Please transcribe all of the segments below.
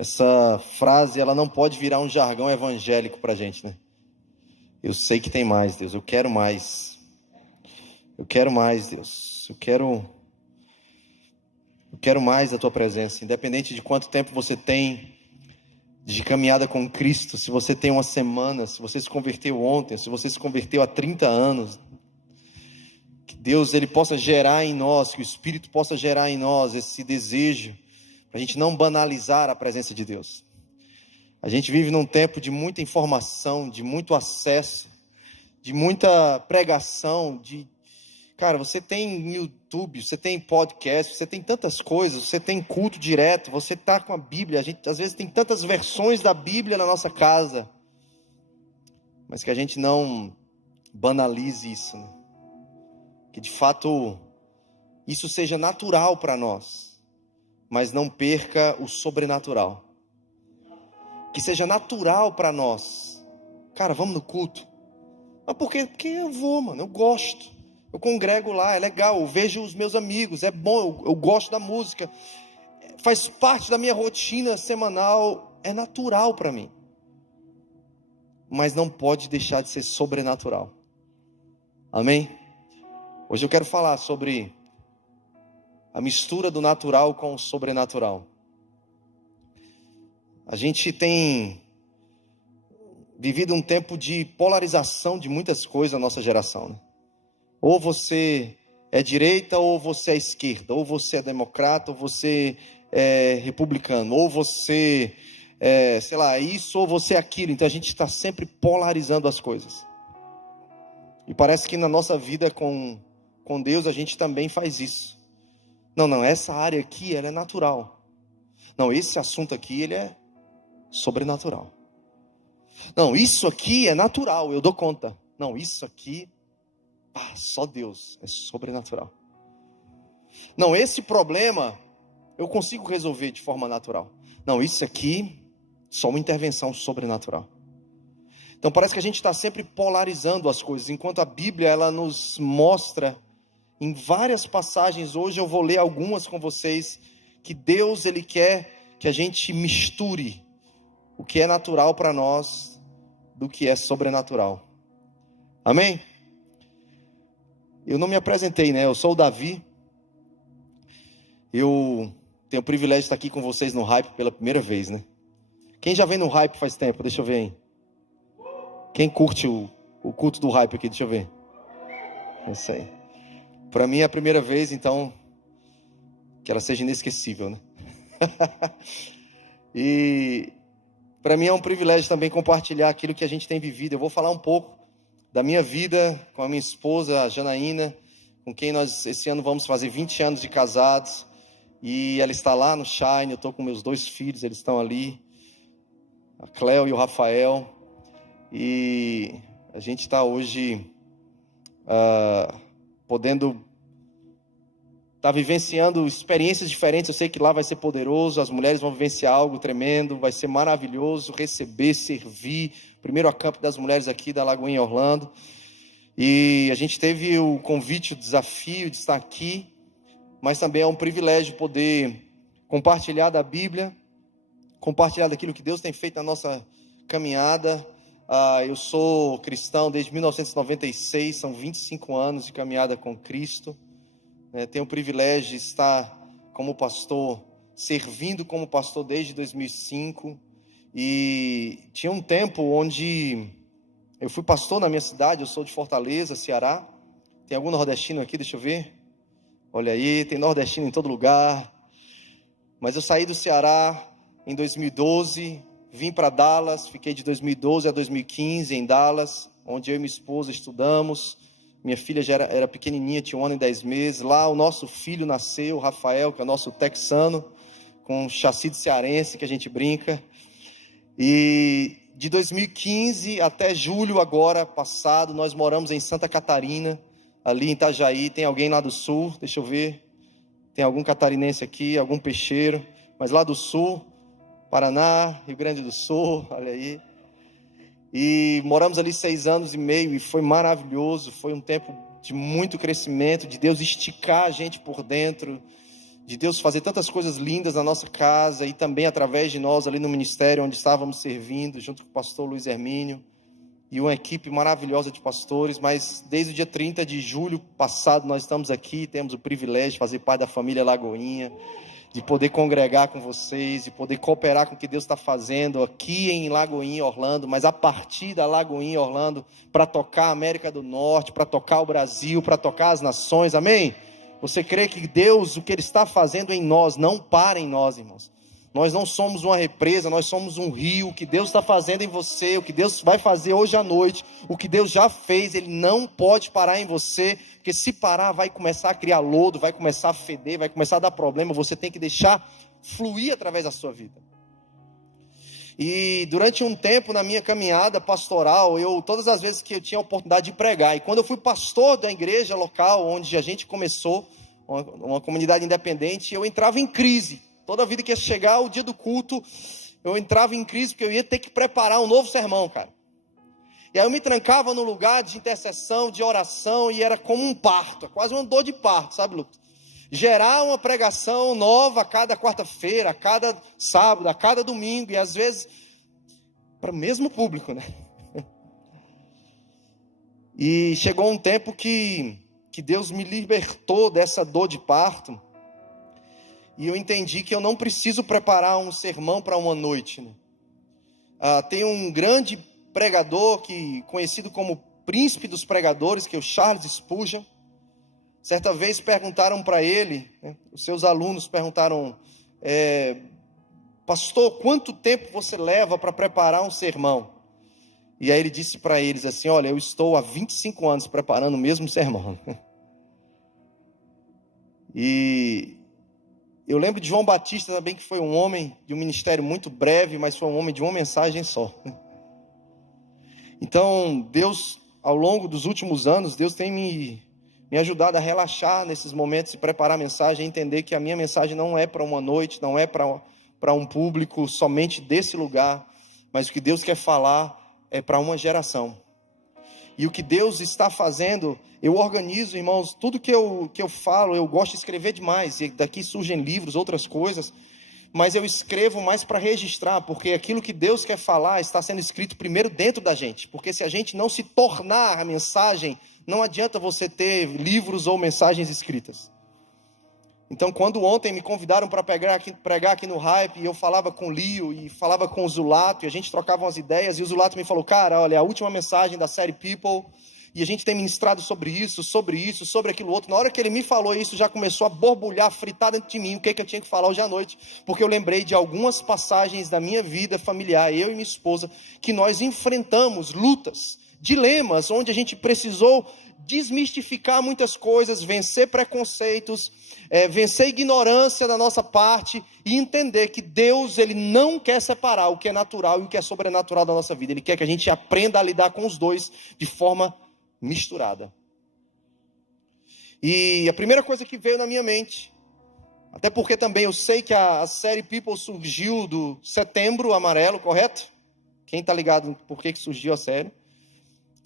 essa frase, ela não pode virar um jargão evangélico pra gente, né? Eu sei que tem mais, Deus. Eu quero mais. Eu quero mais, Deus. Eu quero mais da tua presença. Independente de quanto tempo você tem de caminhada com Cristo, se você tem uma semana, se você se converteu ontem, se você se converteu há 30 anos, que Deus ele possa gerar em nós, que o Espírito possa gerar em nós esse desejo, para a gente não banalizar a presença de Deus. A gente vive num tempo de muita informação, de muito acesso, de muita pregação, Cara, você tem YouTube, você tem podcast, você tem tantas coisas, você tem culto direto, você está com a Bíblia, a gente às vezes tem tantas versões da Bíblia na nossa casa, mas que a gente não banalize isso, né? Que de fato isso seja natural para nós, mas não perca o sobrenatural. Que seja natural para nós. Cara, vamos no culto. Mas por quê? Porque eu vou, mano, eu gosto. Eu congrego lá, é legal, eu vejo os meus amigos, é bom, eu gosto da música, faz parte da minha rotina semanal, é natural para mim. Mas não pode deixar de ser sobrenatural. Amém? Hoje eu quero falar sobre a mistura do natural com o sobrenatural. A gente tem vivido um tempo de polarização de muitas coisas na nossa geração, né? Ou você é direita, ou você é esquerda, ou você é democrata, ou você é republicano, ou você é, sei lá, isso, ou você é aquilo. Então a gente está sempre polarizando as coisas. E parece que na nossa vida com Deus a gente também faz isso. Não, essa área aqui ela é natural. Não, esse assunto aqui ele é sobrenatural. Não, isso aqui é natural, eu dou conta. Não, isso aqui... só Deus, é sobrenatural. Não, esse problema eu consigo resolver de forma natural. Não, isso aqui, só uma intervenção sobrenatural. Então parece que a gente está sempre polarizando as coisas, enquanto a Bíblia ela nos mostra em várias passagens. Hoje eu vou ler algumas com vocês, que Deus ele quer que a gente misture o que é natural para nós do que é sobrenatural. Amém? Eu não me apresentei, né? Eu sou o Davi. Eu tenho o privilégio de estar aqui com vocês no Hype pela primeira vez, né? Quem já vem no Hype faz tempo? Deixa eu ver, hein? Quem curte o culto do Hype aqui? Deixa eu ver. É isso aí. Para mim é a primeira vez, então que ela seja inesquecível, né? E para mim é um privilégio também compartilhar aquilo que a gente tem vivido. Eu vou falar um pouco da minha vida com a minha esposa, a Janaína, com quem nós esse ano vamos fazer 20 anos de casados. E ela está lá no Shine, eu estou com meus 2 filhos, eles estão ali, a Cleo e o Rafael. E a gente está hoje podendo estar vivenciando experiências diferentes. Eu sei que lá vai ser poderoso, as mulheres vão vivenciar algo tremendo, vai ser maravilhoso receber, servir. Primeiro acampo das mulheres aqui da Lagoinha Orlando. E a gente teve o convite, o desafio de estar aqui, mas também é um privilégio poder compartilhar da Bíblia, compartilhar daquilo que Deus tem feito na nossa caminhada. Eu sou cristão desde 1996, são 25 anos de caminhada com Cristo. Tenho o privilégio de estar como pastor, servindo como pastor desde 2005. E tinha um tempo onde eu fui pastor na minha cidade. Eu sou de Fortaleza, Ceará. Tem algum nordestino aqui? Deixa eu ver. Olha aí, tem nordestino em todo lugar. Mas eu saí do Ceará em 2012, vim para Dallas, fiquei de 2012 a 2015 em Dallas, onde eu e minha esposa estudamos. Minha filha já era pequenininha, tinha 1 ano e 10 meses. Lá o nosso filho nasceu, o Rafael, que é o nosso texano, com um chassi de cearense que a gente brinca. E de 2015 até julho agora passado, nós moramos em Santa Catarina, ali em Itajaí. Tem alguém lá do sul? Deixa eu ver. Tem algum catarinense aqui, algum peixeiro, mas lá do sul, Paraná, Rio Grande do Sul, olha aí. E moramos ali 6 anos e meio e foi maravilhoso. Foi um tempo de muito crescimento, de Deus esticar a gente por dentro, de Deus fazer tantas coisas lindas na nossa casa e também através de nós ali no ministério onde estávamos servindo, junto com o pastor Luiz Hermínio e uma equipe maravilhosa de pastores. Mas desde o dia 30 de julho passado nós estamos aqui, temos o privilégio de fazer parte da família Lagoinha, de poder congregar com vocês, de poder cooperar com o que Deus está fazendo aqui em Lagoinha, Orlando, mas a partir da Lagoinha, Orlando, para tocar a América do Norte, para tocar o Brasil, para tocar as nações, amém? Você crê que Deus, o que Ele está fazendo em nós, não para em nós, irmãos? Nós não somos uma represa, nós somos um rio. O que Deus está fazendo em você, o que Deus vai fazer hoje à noite, o que Deus já fez, Ele não pode parar em você, porque se parar vai começar a criar lodo, vai começar a feder, vai começar a dar problema. Você tem que deixar fluir através da sua vida. E durante um tempo na minha caminhada pastoral, todas as vezes que eu tinha a oportunidade de pregar, e quando eu fui pastor da igreja local, onde a gente começou, uma comunidade independente, eu entrava em crise. Toda vida que ia chegar o dia do culto, eu entrava em crise, porque eu ia ter que preparar um novo sermão, cara. E aí eu me trancava no lugar de intercessão, de oração, e era como um parto, quase uma dor de parto, sabe, Lucas? Gerar uma pregação nova a cada quarta-feira, a cada sábado, a cada domingo, e às vezes para o mesmo público, né? E chegou um tempo que Deus me libertou dessa dor de parto, e eu entendi que eu não preciso preparar um sermão para uma noite, né? Tem um grande pregador, conhecido como príncipe dos pregadores, que é o Charles Spurgeon. Certa vez perguntaram para ele, né, os seus alunos perguntaram, pastor, quanto tempo você leva para preparar um sermão? E aí ele disse para eles assim, olha, eu estou há 25 anos preparando o mesmo sermão. E eu lembro de João Batista também, que foi um homem de um ministério muito breve, mas foi um homem de uma mensagem só. Então, Deus, ao longo dos últimos anos, Deus tem me ajudado a relaxar nesses momentos e preparar a mensagem, a entender que a minha mensagem não é para uma noite, não é para um público somente desse lugar, mas o que Deus quer falar é para uma geração. E o que Deus está fazendo, eu organizo, irmãos, tudo que eu falo, eu gosto de escrever demais, e daqui surgem livros, outras coisas, mas eu escrevo mais para registrar, porque aquilo que Deus quer falar está sendo escrito primeiro dentro da gente, porque se a gente não se tornar a mensagem, não adianta você ter livros ou mensagens escritas. Então, quando ontem me convidaram para pregar aqui no Hype, e eu falava com o Lio e falava com o Zulato, e a gente trocava umas ideias, e o Zulato me falou, cara, olha, a última mensagem da série People, e a gente tem ministrado sobre isso, sobre aquilo outro. Na hora que ele me falou isso, já começou a borbulhar, fritar dentro de mim, o que eu tinha que falar hoje à noite, porque eu lembrei de algumas passagens da minha vida familiar, eu e minha esposa, que nós enfrentamos lutas, dilemas, onde a gente precisou desmistificar muitas coisas, vencer preconceitos, vencer a ignorância da nossa parte e entender que Deus, Ele não quer separar o que é natural e o que é sobrenatural da nossa vida. Ele quer que a gente aprenda a lidar com os dois de forma misturada. E a primeira coisa que veio na minha mente, até porque também eu sei que a série People surgiu do Setembro Amarelo, correto? Quem está ligado por que surgiu a série?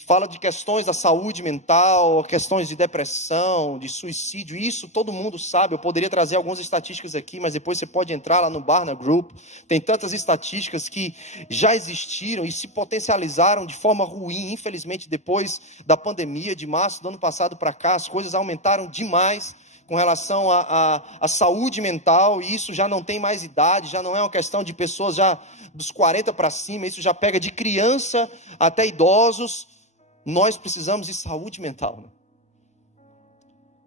Fala de questões da saúde mental, questões de depressão, de suicídio, isso todo mundo sabe. Eu poderia trazer algumas estatísticas aqui, mas depois você pode entrar lá no Barna Group. Tem tantas estatísticas que já existiram e se potencializaram de forma ruim. Infelizmente, depois da pandemia, de março do ano passado para cá, as coisas aumentaram demais com relação à saúde mental, e isso já não tem mais idade, já não é uma questão de pessoas já dos 40 para cima, isso já pega de criança até idosos. Nós precisamos de saúde mental, né?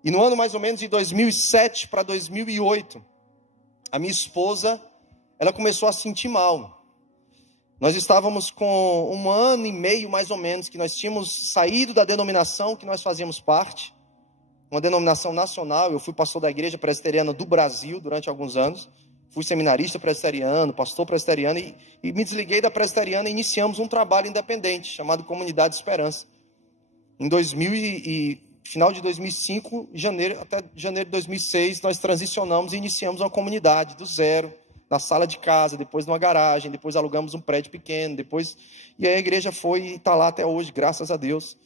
E no ano mais ou menos de 2007 para 2008, a minha esposa, ela começou a sentir mal. Nós estávamos com 1 ano e meio mais ou menos, que nós tínhamos saído da denominação que nós fazíamos parte, uma denominação nacional. Eu fui pastor da igreja presbiteriana do Brasil durante alguns anos, fui seminarista presbiteriano, pastor presbiteriano, e me desliguei da presbiteriana e iniciamos um trabalho independente, chamado Comunidade Esperança. Em final de 2005, até janeiro de 2006, nós transicionamos e iniciamos uma comunidade do zero, na sala de casa, depois numa garagem, depois alugamos um prédio pequeno, e aí a igreja foi e está lá até hoje, graças a Deus.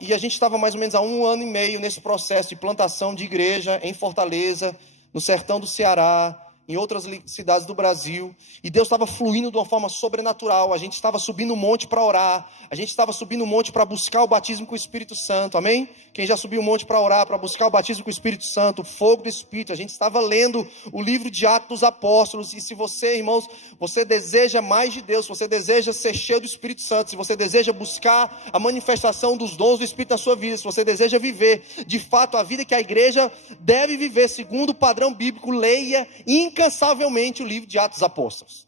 E a gente estava mais ou menos há 1 ano e meio nesse processo de plantação de igreja em Fortaleza, no sertão do Ceará, em outras cidades do Brasil, e Deus estava fluindo de uma forma sobrenatural. A gente estava subindo um monte para orar, a gente estava subindo um monte para buscar o batismo com o Espírito Santo, amém? Quem já subiu um monte para orar, para buscar o batismo com o Espírito Santo, o fogo do Espírito, a gente estava lendo o livro de Atos dos Apóstolos. E se você, irmãos, você deseja mais de Deus, se você deseja ser cheio do Espírito Santo, se você deseja buscar a manifestação dos dons do Espírito na sua vida, se você deseja viver de fato a vida que a igreja deve viver segundo o padrão bíblico, leia incansavelmente o livro de Atos dos Apóstolos.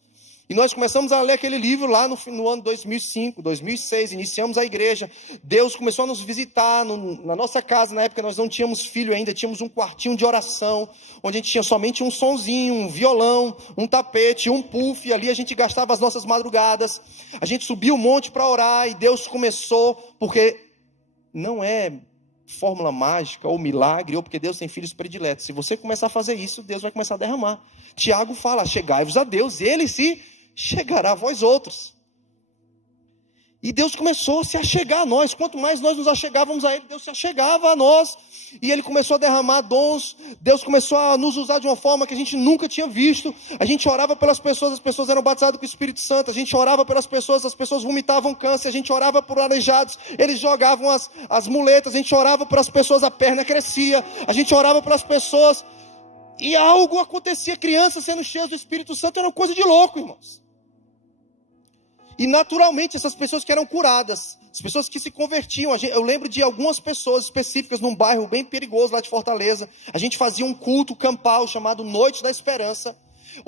E nós começamos a ler aquele livro lá no ano 2005, 2006, iniciamos a igreja. Deus começou a nos visitar na nossa casa. Na época nós não tínhamos filho ainda, tínhamos um quartinho de oração, onde a gente tinha somente um sonzinho, um violão, um tapete, um puff, e ali a gente gastava as nossas madrugadas. A gente subia um monte para orar, e Deus começou, porque não é fórmula mágica ou milagre, ou porque Deus tem filhos prediletos. Se você começar a fazer isso, Deus vai começar a derramar. Tiago fala: chegai-vos a Deus, e Ele se chegará a vós outros. E Deus começou a se achegar a nós. Quanto mais nós nos achegávamos a Ele, Deus se achegava a nós. E Ele começou a derramar dons. Deus começou a nos usar de uma forma que a gente nunca tinha visto. A gente orava pelas pessoas, as pessoas eram batizadas com o Espírito Santo. A gente orava pelas pessoas, as pessoas vomitavam câncer. A gente orava por aleijados, eles jogavam as muletas. A gente orava pelas pessoas, a perna crescia. A gente orava pelas pessoas, e algo acontecia. Crianças sendo cheias do Espírito Santo era uma coisa de louco, irmãos. E naturalmente essas pessoas que eram curadas, as pessoas que se convertiam, eu lembro de algumas pessoas específicas num bairro bem perigoso lá de Fortaleza. A gente fazia um culto campal chamado Noite da Esperança,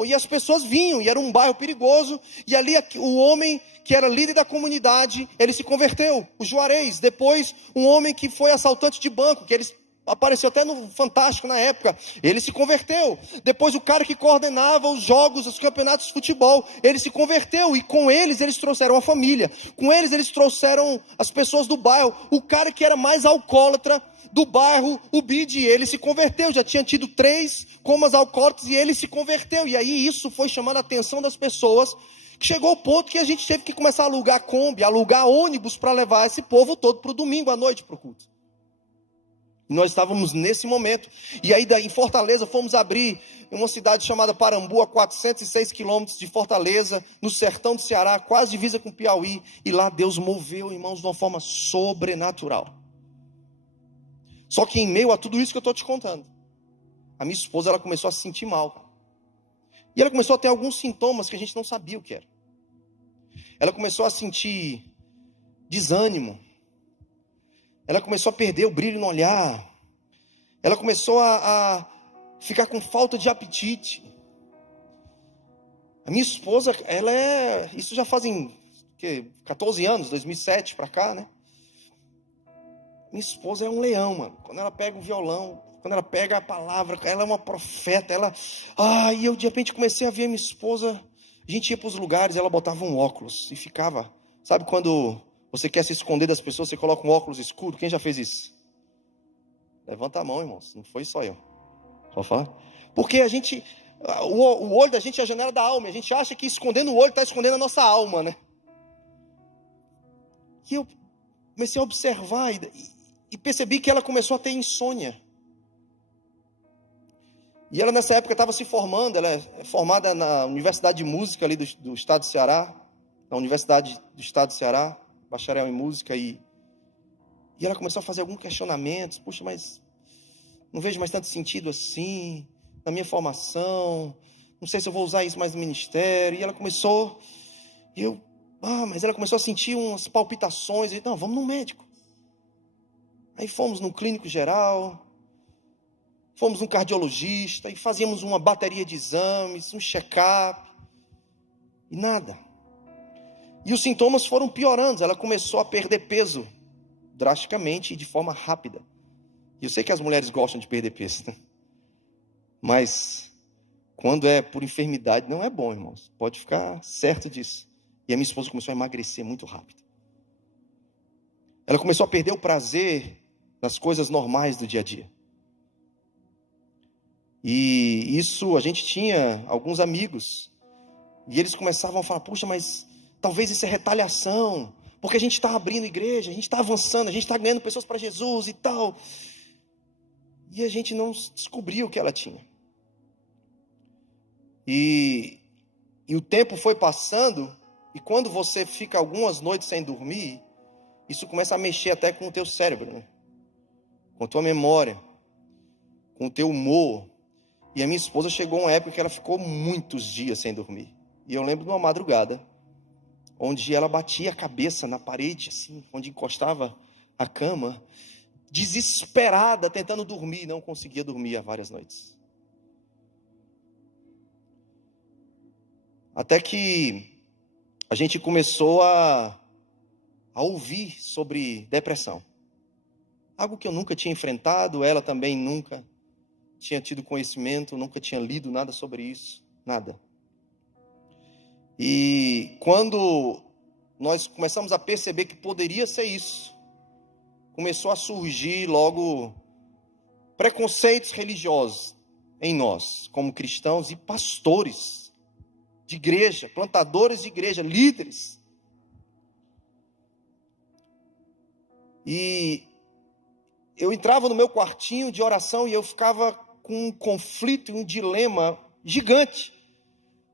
e as pessoas vinham, e era um bairro perigoso, e ali o homem que era líder da comunidade, ele se converteu, o Juarez. Depois um homem que foi assaltante de banco, que eles apareceu até no Fantástico na época, ele se converteu. Depois o cara que coordenava os jogos, os campeonatos de futebol, ele se converteu, e com eles trouxeram a família, com eles trouxeram as pessoas do bairro. O cara que era mais alcoólatra do bairro, o Bide, ele se converteu, já tinha tido 3 comas alcoólatras e ele se converteu. E aí isso foi chamando a atenção das pessoas, que chegou ao ponto que a gente teve que começar a alugar Kombi, alugar ônibus para levar esse povo todo para o domingo à noite para o culto. Nós estávamos nesse momento. E aí em Fortaleza fomos abrir uma cidade chamada Parambu, a 406 quilômetros de Fortaleza, no sertão do Ceará, quase divisa com Piauí. E lá Deus moveu, irmãos, de uma forma sobrenatural. Só que em meio a tudo isso que eu estou te contando, a minha esposa, ela começou a se sentir mal. E ela começou a ter alguns sintomas que a gente não sabia o que era. Ela começou a sentir desânimo. Ela começou a perder o brilho no olhar. Ela começou a ficar com falta de apetite. A minha esposa, isso já fazem 14 anos, 2007 para cá, né? Minha esposa é um leão, mano. Quando ela pega o violão, quando ela pega a palavra, ela é uma profeta. E eu de repente comecei a ver a minha esposa. A gente ia para os lugares, ela botava um óculos e ficava, sabe quando você quer se esconder das pessoas, você coloca um óculos escuro? Quem já fez isso? Levanta a mão, irmãos. Não foi só eu. Só falar. Porque o olho da gente é a janela da alma. A gente acha que escondendo o olho está escondendo a nossa alma, né? E eu comecei a observar e percebi que ela começou a ter insônia. E ela nessa época estava se formando. Ela é formada na Universidade de Música ali do estado do Ceará. Na Universidade do estado do Ceará. Bacharel em música, e ela começou a fazer alguns questionamentos. Puxa, mas não vejo mais tanto sentido assim na minha formação, não sei se eu vou usar isso mais no ministério. E ela começou, mas ela começou a sentir umas palpitações. Não, vamos no médico. Aí fomos no clínico geral, fomos no cardiologista, e fazíamos uma bateria de exames, um check-up, e nada. E os sintomas foram piorando. Ela começou a perder peso drasticamente e de forma rápida. E eu sei que as mulheres gostam de perder peso, né? Mas quando é por enfermidade, não é bom, irmãos. Pode ficar certo disso. E a minha esposa começou a emagrecer muito rápido. Ela começou a perder o prazer nas coisas normais do dia a dia. E isso, a gente tinha alguns amigos, e eles começavam a falar: puxa, mas talvez isso é retaliação, Porque a gente está abrindo igreja, a gente está avançando, a gente está ganhando pessoas para Jesus e tal. E a gente não descobriu o que ela tinha. E o tempo foi passando, e quando você fica algumas noites sem dormir, isso começa a mexer até com o teu cérebro, né? Com a tua memória, com o teu humor. E a minha esposa chegou uma época que ela ficou muitos dias sem dormir. E eu lembro de uma madrugada, onde ela batia a cabeça na parede, assim, onde encostava a cama, desesperada, tentando dormir, não conseguia dormir há várias noites. Até que a gente começou a ouvir sobre depressão. Algo que eu nunca tinha enfrentado, ela também nunca tinha tido conhecimento, nunca tinha lido nada sobre isso, nada. E quando nós começamos a perceber que poderia ser isso, começou a surgir logo preconceitos religiosos em nós, como cristãos e pastores de igreja, plantadores de igreja, líderes. E eu entrava no meu quartinho de oração e eu ficava com um conflito, um dilema gigante.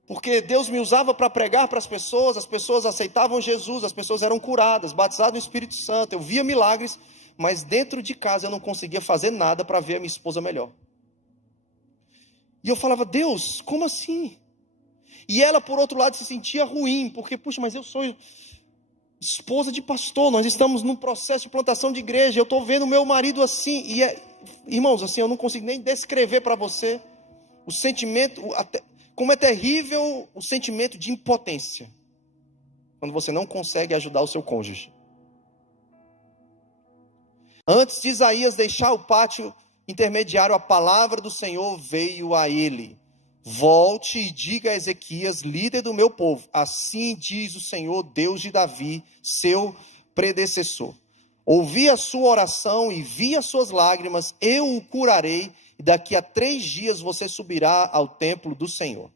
Porque Deus me usava para pregar para as pessoas aceitavam Jesus, as pessoas eram curadas, batizadas no Espírito Santo, eu via milagres, mas dentro de casa eu não conseguia fazer nada para ver a minha esposa melhor. E eu falava, Deus, como assim? E ela, por outro lado, se sentia ruim, porque, puxa, mas eu sou esposa de pastor, nós estamos num processo de plantação de igreja, eu estou vendo meu marido assim, irmãos, assim, eu não consigo nem descrever para você o sentimento, como é terrível o sentimento de impotência, quando você não consegue ajudar o seu cônjuge. Antes de Isaías deixar o pátio intermediário, a palavra do Senhor veio a ele. Volte e diga a Ezequias, líder do meu povo, assim diz o Senhor, Deus de Davi, seu predecessor. Ouvi a sua oração e vi as suas lágrimas, eu o curarei, e daqui a 3 dias você subirá ao templo do Senhor.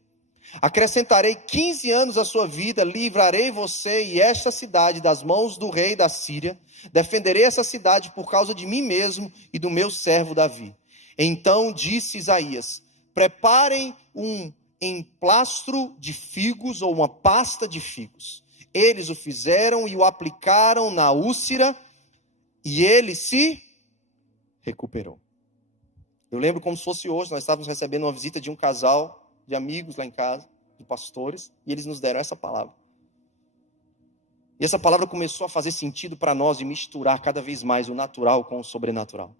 Acrescentarei 15 anos à sua vida, livrarei você e esta cidade das mãos do rei da Síria, defenderei essa cidade por causa de mim mesmo e do meu servo Davi. Então disse Isaías, preparem um emplastro de figos ou uma pasta de figos. Eles o fizeram e o aplicaram na úlcera e ele se recuperou. Eu lembro como se fosse hoje, nós estávamos recebendo uma visita de um casal de amigos lá em casa, de pastores, e eles nos deram essa palavra. E essa palavra começou a fazer sentido para nós de misturar cada vez mais o natural com o sobrenatural.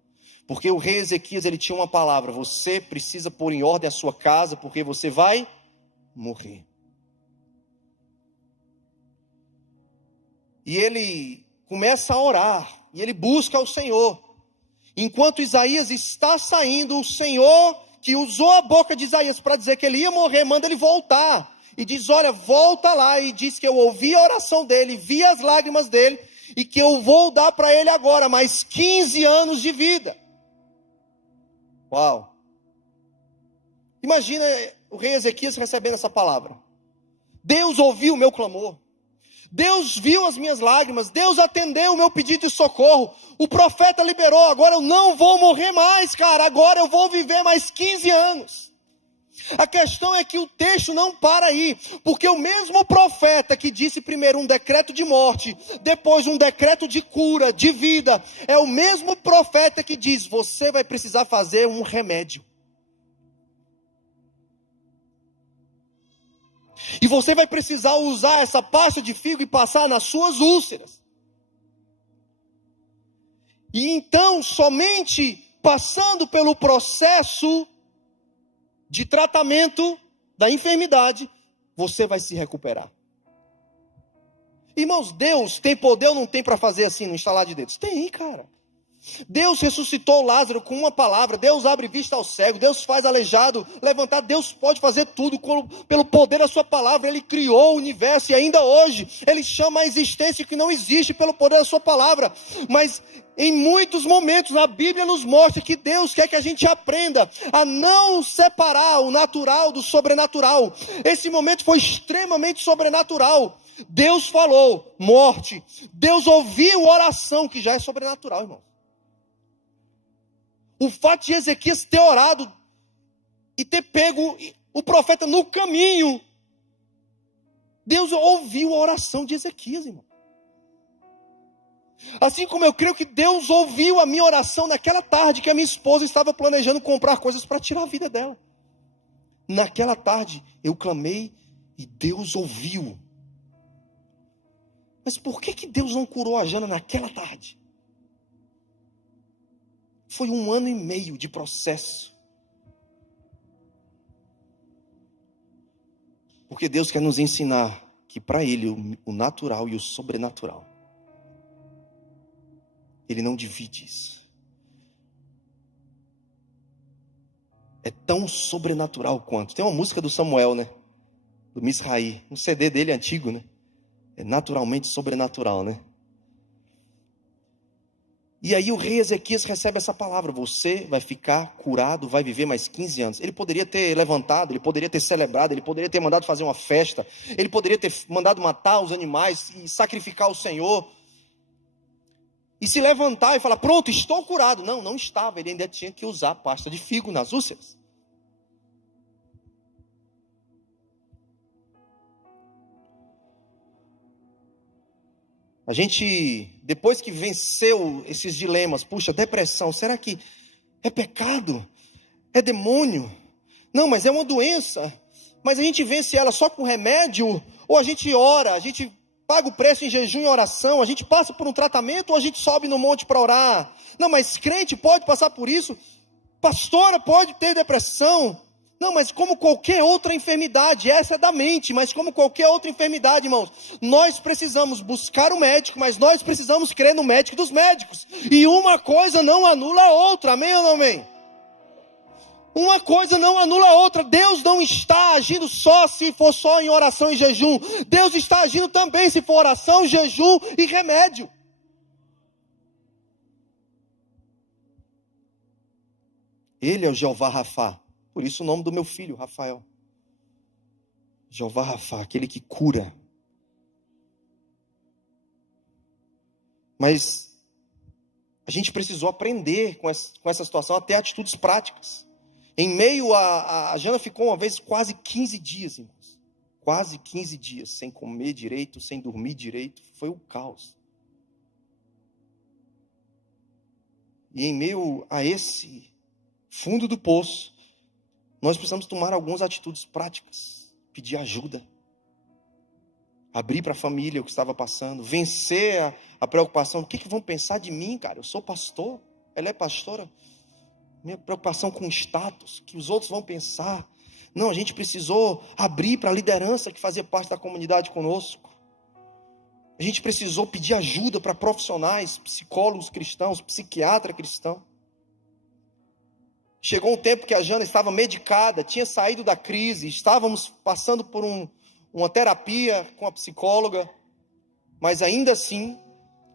Porque o rei Ezequias, ele tinha uma palavra, você precisa pôr em ordem a sua casa, porque você vai morrer. E ele começa a orar, e ele busca o Senhor. Enquanto Isaías está saindo, o Senhor, que usou a boca de Isaías para dizer que ele ia morrer, manda ele voltar. E diz, olha, volta lá, e diz que eu ouvi a oração dele, vi as lágrimas dele, e que eu vou dar para ele agora mais 15 anos de vida. Uau! Imagina o rei Ezequias recebendo essa palavra. Deus ouviu o meu clamor. Deus viu as minhas lágrimas. Deus atendeu o meu pedido de socorro. O profeta liberou. Agora eu não vou morrer mais, cara. Agora eu vou viver mais 15 anos. A questão é que o texto não para aí. Porque o mesmo profeta que disse primeiro um decreto de morte, depois um decreto de cura, de vida, é o mesmo profeta que diz, você vai precisar fazer um remédio. E você vai precisar usar essa pasta de figo e passar nas suas úlceras. E então, somente passando pelo processo de tratamento da enfermidade, você vai se recuperar. Irmãos, Deus tem poder ou não tem para fazer assim, no instalar de dedos? Tem, cara. Deus ressuscitou Lázaro com uma palavra. Deus abre vista ao cego. Deus faz aleijado levantar. Deus pode fazer tudo pelo poder da sua palavra. Ele criou o universo e ainda hoje Ele chama a existência que não existe pelo poder da sua palavra. Mas em muitos momentos a Bíblia nos mostra que Deus quer que a gente aprenda a não separar o natural do sobrenatural. Esse momento foi extremamente sobrenatural. Deus falou, morte. Deus ouviu oração, que já é sobrenatural, irmão. O fato de Ezequias ter orado e ter pego o profeta no caminho, Deus ouviu a oração de Ezequias, irmão. Assim como eu creio que Deus ouviu a minha oração naquela tarde que a minha esposa estava planejando comprar coisas para tirar a vida dela. Naquela tarde eu clamei e Deus ouviu. Mas por que Deus não curou a Jana naquela tarde? Foi 1 ano e meio de processo. Porque Deus quer nos ensinar que para Ele o natural e o sobrenatural, Ele não divide isso. É tão sobrenatural quanto. Tem uma música do Samuel, né? Do Misraí. Um CD dele antigo, né? É naturalmente sobrenatural, né? E aí o rei Ezequias recebe essa palavra: você vai ficar curado, vai viver mais 15 anos. Ele poderia ter levantado, ele poderia ter celebrado, ele poderia ter mandado fazer uma festa, ele poderia ter mandado matar os animais e sacrificar o Senhor. E se levantar e falar, pronto, estou curado. Não, não estava, ele ainda tinha que usar pasta de figo nas úlceras. A gente, depois que venceu esses dilemas, puxa, depressão, será que é pecado? É demônio? Não, mas é uma doença. Mas a gente vence ela só com remédio? Ou a gente ora, a gente paga o preço em jejum e oração, a gente passa por um tratamento ou a gente sobe no monte para orar? Não, mas crente pode passar por isso? Pastora pode ter depressão? Não, mas como qualquer outra enfermidade, essa é da mente, mas como qualquer outra enfermidade, irmãos, nós precisamos buscar o médico, mas nós precisamos crer no médico dos médicos. E uma coisa não anula a outra, amém ou não amém? Uma coisa não anula a outra. Deus não está agindo só se for só em oração e jejum. Deus está agindo também se for oração, jejum e remédio. Ele é o Jeová Rafá. Por isso o nome do meu filho, Rafael. Jeová Rafá, aquele que cura. Mas a gente precisou aprender com essa situação até atitudes práticas. Em meio a Jana ficou uma vez quase 15 dias, irmãos. Quase 15 dias, sem comer direito, sem dormir direito. Foi um caos. E em meio a esse fundo do poço, nós precisamos tomar algumas atitudes práticas. Pedir ajuda. Abrir para a família o que estava passando. Vencer a preocupação. O que vão pensar de mim, cara? Eu sou pastor. Ela é pastora. Minha preocupação com o status. Que os outros vão pensar. Não, a gente precisou abrir para a liderança que fazia parte da comunidade conosco. A gente precisou pedir ajuda para profissionais, psicólogos cristãos, psiquiatra cristão. Chegou um tempo que a Jana estava medicada, tinha saído da crise, estávamos passando por uma terapia com a psicóloga, mas ainda assim,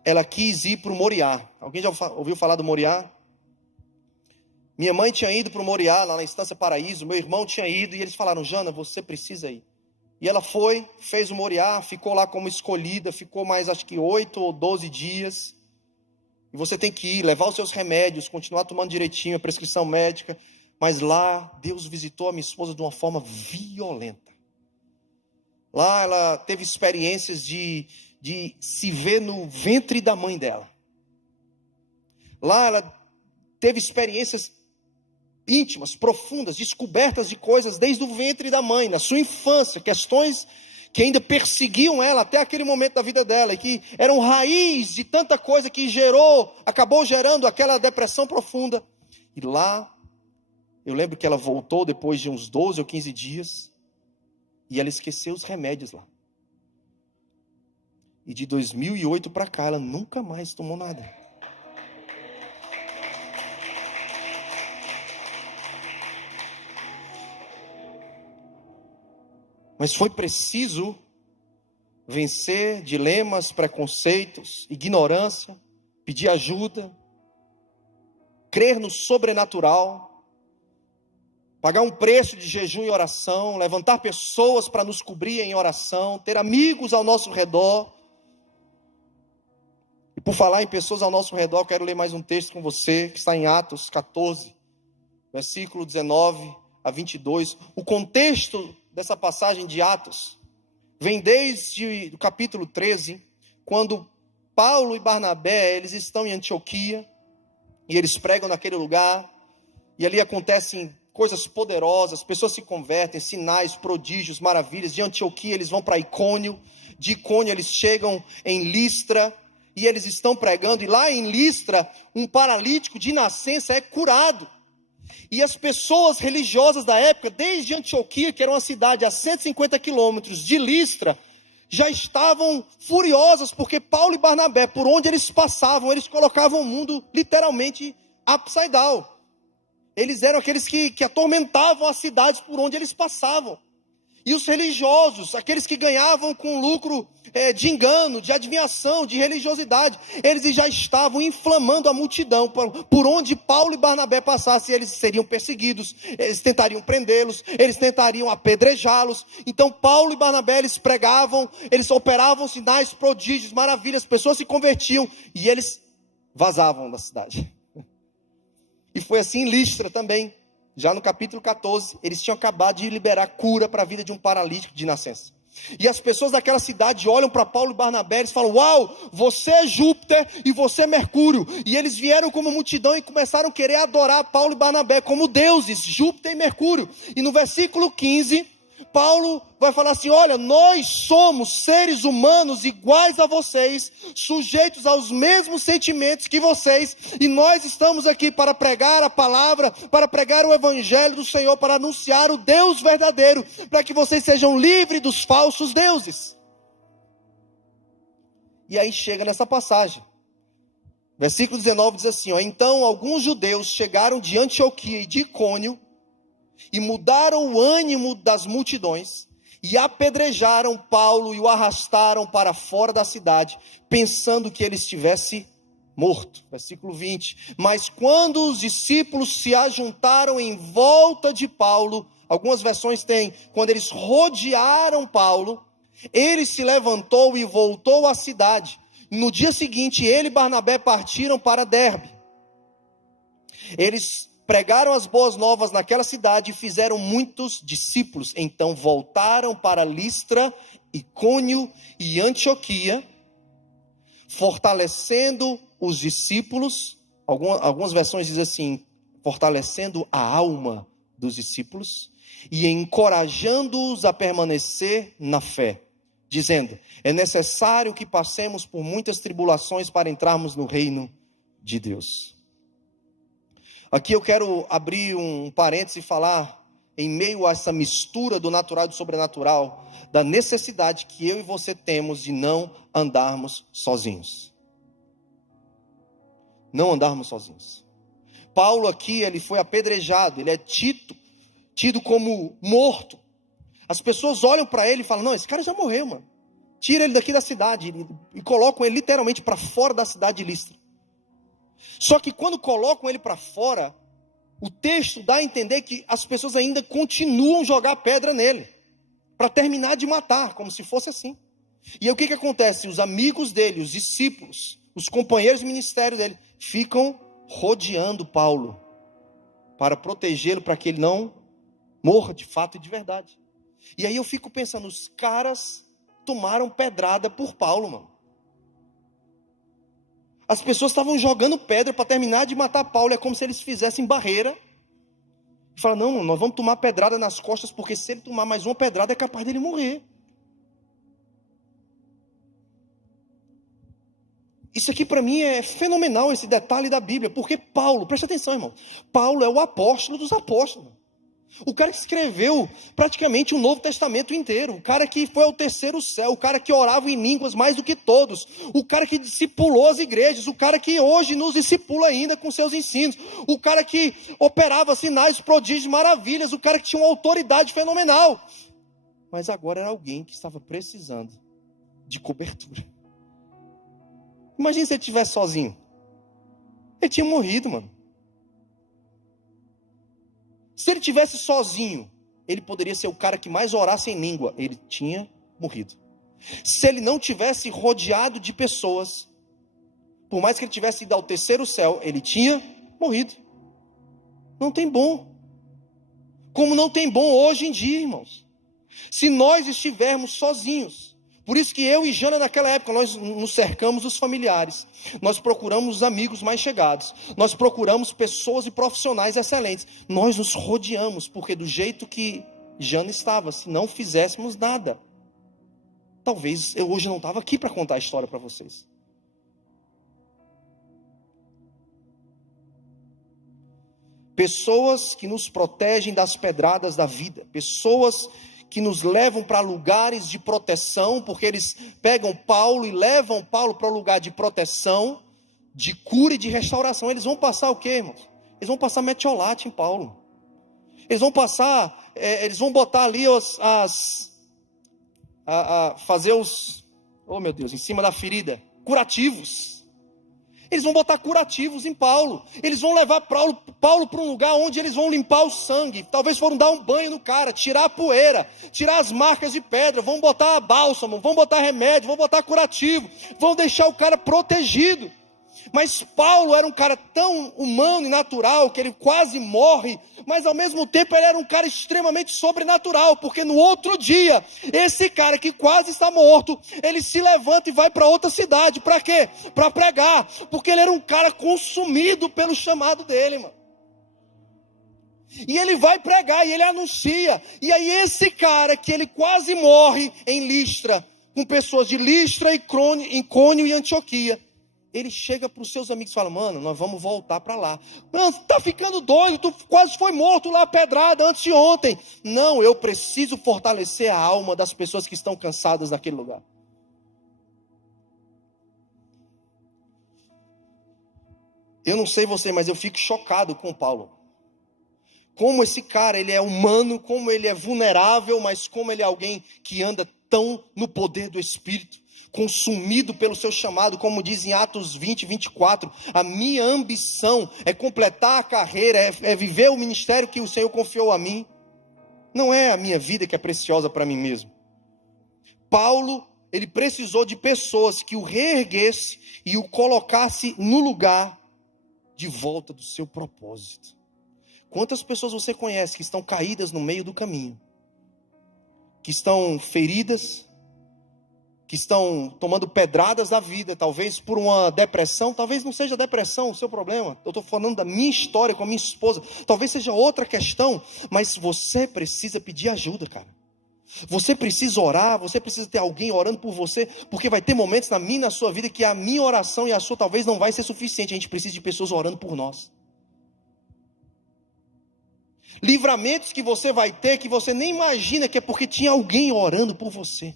ela quis ir para o Moriá. Alguém já ouviu falar do Moriá? Minha mãe tinha ido para o Moriá, lá na Estância Paraíso, meu irmão tinha ido, e eles falaram, Jana, você precisa ir. E ela foi, fez o Moriá, ficou lá como escolhida, ficou mais acho que 8 ou 12 dias. E você tem que ir, levar os seus remédios, continuar tomando direitinho a prescrição médica. Mas lá, Deus visitou a minha esposa de uma forma violenta. Lá ela teve experiências de se ver no ventre da mãe dela. Lá ela teve experiências íntimas, profundas, descobertas de coisas desde o ventre da mãe, na sua infância, questões que ainda perseguiam ela até aquele momento da vida dela, e que eram raiz de tanta coisa que acabou gerando aquela depressão profunda. E lá, eu lembro que ela voltou depois de uns 12 ou 15 dias, e ela esqueceu os remédios lá. E de 2008 para cá, ela nunca mais tomou nada. Mas foi preciso vencer dilemas, preconceitos, ignorância, pedir ajuda, crer no sobrenatural, pagar um preço de jejum e oração, levantar pessoas para nos cobrir em oração, ter amigos ao nosso redor. E por falar em pessoas ao nosso redor, quero ler mais um texto com você, que está em Atos 14, versículo 19 a 22. O contexto dessa passagem de Atos vem desde o capítulo 13, quando Paulo e Barnabé, eles estão em Antioquia, e eles pregam naquele lugar, e ali acontecem coisas poderosas, pessoas se convertem, sinais, prodígios, maravilhas. De Antioquia eles vão para Icônio, de Icônio eles chegam em Listra, e eles estão pregando, e lá em Listra, um paralítico de nascença é curado. E as pessoas religiosas da época, desde Antioquia, que era uma cidade a 150 quilômetros de Listra, já estavam furiosas, porque Paulo e Barnabé, por onde eles passavam, eles colocavam o mundo literalmente upside down. Eles eram aqueles que atormentavam as cidades por onde eles passavam. E os religiosos, aqueles que ganhavam com lucro de engano, de adivinhação, de religiosidade, eles já estavam inflamando a multidão. Por onde Paulo e Barnabé passassem, eles seriam perseguidos, eles tentariam prendê-los, eles tentariam apedrejá-los. Então Paulo e Barnabé, eles pregavam, eles operavam sinais, prodígios, maravilhas, pessoas se convertiam e eles vazavam da cidade. E foi assim em Listra também. Já no capítulo 14, eles tinham acabado de liberar cura para a vida de um paralítico de nascença. E as pessoas daquela cidade olham para Paulo e Barnabé e falam: uau, você é Júpiter e você é Mercúrio. E eles vieram como multidão e começaram a querer adorar Paulo e Barnabé como deuses, Júpiter e Mercúrio. E no versículo 15, Paulo vai falar assim: olha, nós somos seres humanos iguais a vocês, sujeitos aos mesmos sentimentos que vocês, e nós estamos aqui para pregar a palavra, para pregar o evangelho do Senhor, para anunciar o Deus verdadeiro, para que vocês sejam livres dos falsos deuses. E aí chega nessa passagem, versículo 19 diz assim, então alguns judeus chegaram de Antioquia e de Icônio, e mudaram o ânimo das multidões, e apedrejaram Paulo e o arrastaram para fora da cidade, pensando que ele estivesse morto. Versículo 20. Mas quando os discípulos se ajuntaram em volta de Paulo, algumas versões têm, quando eles rodearam Paulo, ele se levantou e voltou à cidade. No dia seguinte, ele e Barnabé partiram para Derbe. Eles pregaram as boas novas naquela cidade e fizeram muitos discípulos. Então voltaram para Listra, Icônio e Antioquia, fortalecendo os discípulos. Algumas versões dizem assim, fortalecendo a alma dos discípulos e encorajando-os a permanecer na fé, dizendo, é necessário que passemos por muitas tribulações para entrarmos no reino de Deus. Aqui eu quero abrir um parêntese e falar, em meio a essa mistura do natural e do sobrenatural, da necessidade que eu e você temos de não andarmos sozinhos. Não andarmos sozinhos. Paulo aqui, ele foi apedrejado, ele é tido como morto. As pessoas olham para ele e falam, não, esse cara já morreu, mano. Tira ele daqui da cidade e colocam ele literalmente para fora da cidade de Listra. Só que quando colocam ele para fora, o texto dá a entender que as pessoas ainda continuam a jogar pedra nele, para terminar de matar, como se fosse assim. E aí o que acontece? Os amigos dele, os discípulos, os companheiros de ministério dele, ficam rodeando Paulo, para protegê-lo, para que ele não morra de fato e de verdade. E aí eu fico pensando, os caras tomaram pedrada por Paulo, mano. As pessoas estavam jogando pedra para terminar de matar Paulo. É como se eles fizessem barreira. E falaram, não, nós vamos tomar pedrada nas costas, porque se ele tomar mais uma pedrada, é capaz dele morrer. Isso aqui para mim é fenomenal, esse detalhe da Bíblia. Porque Paulo, presta atenção, irmão. Paulo é o apóstolo dos apóstolos. O cara que escreveu praticamente o Novo Testamento inteiro, o cara que foi ao terceiro céu, o cara que orava em línguas mais do que todos, o cara que discipulou as igrejas, o cara que hoje nos discipula ainda com seus ensinos, o cara que operava sinais, prodígios, maravilhas, o cara que tinha uma autoridade fenomenal. Mas agora era alguém que estava precisando de cobertura. Imagina se ele estivesse sozinho. Ele tinha morrido, mano. Se ele estivesse sozinho, ele poderia ser o cara que mais orasse em língua. Ele tinha morrido. Se ele não tivesse rodeado de pessoas, por mais que ele tivesse ido ao terceiro céu, ele tinha morrido. Não tem bom. Como não tem bom hoje em dia, irmãos. Se nós estivermos sozinhos, por isso que eu e Jana naquela época, nós nos cercamos dos familiares, nós procuramos os amigos mais chegados, nós procuramos pessoas e profissionais excelentes, nós nos rodeamos, porque do jeito que Jana estava, se não fizéssemos nada, talvez eu hoje não estava aqui para contar a história para vocês. Pessoas que nos protegem das pedradas da vida, pessoas que nos levam para lugares de proteção, porque eles pegam Paulo e levam Paulo para um lugar de proteção, de cura e de restauração. Eles vão passar o quê, irmãos? Eles vão passar metiolate em Paulo. Eles vão passar, eles vão botar ali fazer os, oh meu Deus, em cima da ferida, curativos. Eles vão botar curativos em Paulo. Eles vão levar Paulo para um lugar onde eles vão limpar o sangue. Talvez foram dar um banho no cara, tirar a poeira, tirar as marcas de pedra. Vão botar bálsamo, vão botar remédio, vão botar curativo. Vão deixar o cara protegido. Mas Paulo era um cara tão humano e natural que ele quase morre, mas ao mesmo tempo ele era um cara extremamente sobrenatural, porque no outro dia, esse cara que quase está morto, ele se levanta e vai para outra cidade. Para quê? Para pregar, porque ele era um cara consumido pelo chamado dele, mano. E ele vai pregar e ele anuncia, e aí esse cara que ele quase morre em Listra, com pessoas de Listra, Icônio e Antioquia, ele chega para os seus amigos e fala: mano, nós vamos voltar para lá. Não, você está ficando doido, tu quase foi morto lá pedrada antes de ontem. Não, eu preciso fortalecer a alma das pessoas que estão cansadas naquele lugar. Eu não sei você, mas eu fico chocado com Paulo. Como esse cara, ele é humano, como ele é vulnerável, mas como ele é alguém que anda tão no poder do Espírito, consumido pelo seu chamado, como diz em Atos 20, 24, a minha ambição é completar a carreira, é viver o ministério que o Senhor confiou a mim, não é a minha vida que é preciosa para mim mesmo. Paulo, ele precisou de pessoas que o reerguesse e o colocasse no lugar de volta do seu propósito. Quantas pessoas você conhece que estão caídas no meio do caminho, que estão feridas, que estão tomando pedradas da vida, talvez por uma depressão, talvez não seja depressão o seu problema, eu estou falando da minha história com a minha esposa, talvez seja outra questão, mas você precisa pedir ajuda, cara. Você precisa orar, você precisa ter alguém orando por você, porque vai ter momentos na minha e na sua vida que a minha oração e a sua talvez não vai ser suficiente, a gente precisa de pessoas orando por nós. Livramentos que você vai ter, que você nem imagina que é porque tinha alguém orando por você.